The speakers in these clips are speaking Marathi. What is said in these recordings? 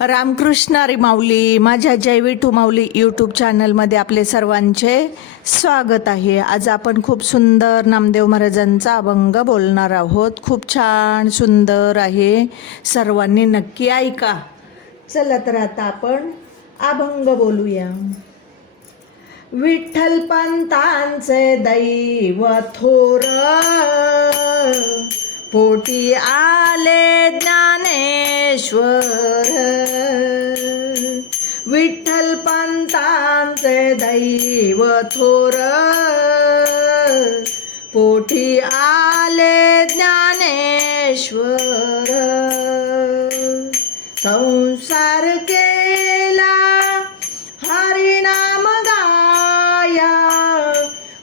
रामकृष्ण हरी माऊली माझ्या जैवी टू माऊली यूट्यूब चॅनलमध्ये आपले सर्वांचे स्वागत आहे. आज आपण खूप सुंदर नामदेव महाराजांचा अभंग बोलणार आहोत. खूप छान सुंदर आहे. सर्वांनी नक्की ऐका. चला तर आता आपण अभंग बोलूया. विठ्ठल पंतांचे दैव थोर पोटी आले ज्ञानेश्वर. असे दैव थोर। पोटी आले ज्ञानेश्वर। संसार केला हरिनाम गाया।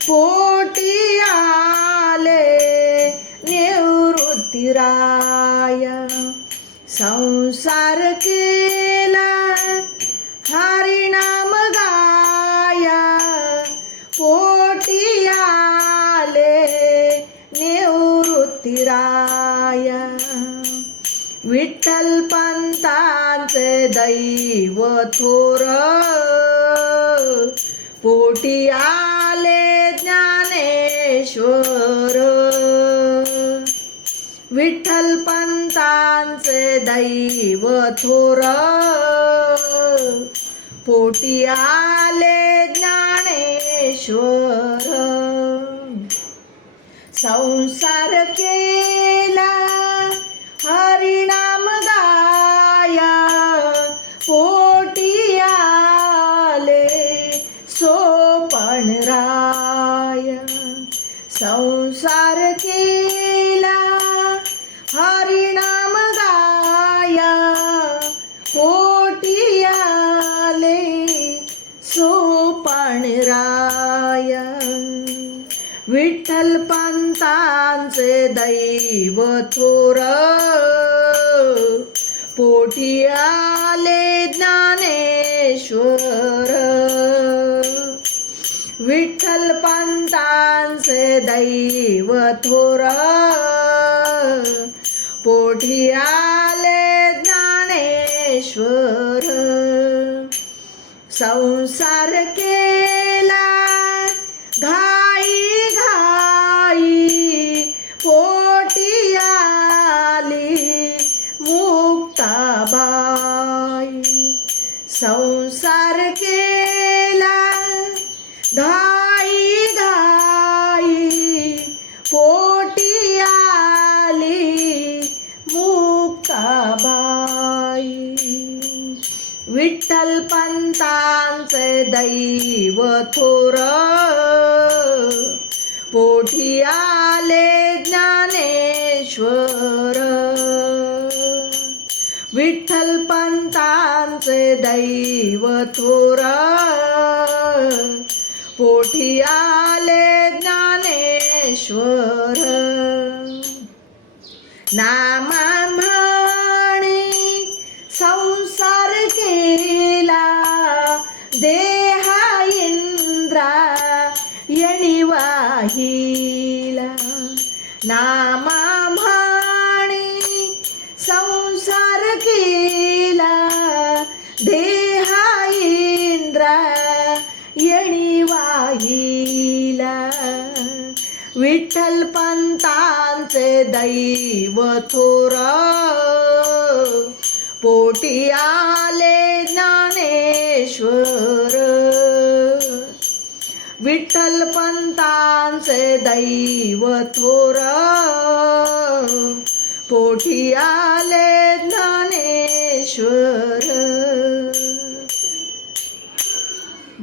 पोटी आले निवृत्तीराया संसार केला निवृत्तीराया विठ्ठल पंतांचे दैव थोर. पोटी आले ज्ञानेश्वर. विठ्ठल पंतांचे दैव थोर. पोटी आले ज्ञानेश्वर. संसार केला हरिनाम गाया पोटी आले सोपण राय संसार केला हरिनाम दैव थोर. पोटी आले ज्ञानेश्वर. विठ्ठल पंतांचे दैव थोर. पोटी आले ज्ञानेश्वर. संसार के संसार केला. घाई घाई पोटी आली मुक्ताबाई. विठ्ठल पंतांचे दैव थोर पोटी आले. विठ्ठल पंतांचे दैव थोर. पोठी आले ज्ञानेश्वर. नामा म्हणी संसार केला देहा इंद्रा येणी वाहिला नामा विठ्ठल पंतांचे दैव थोर. पोटी आले ज्ञानेश्वर. विठ्ठल पंतांचे दैव थोर. पोटी आले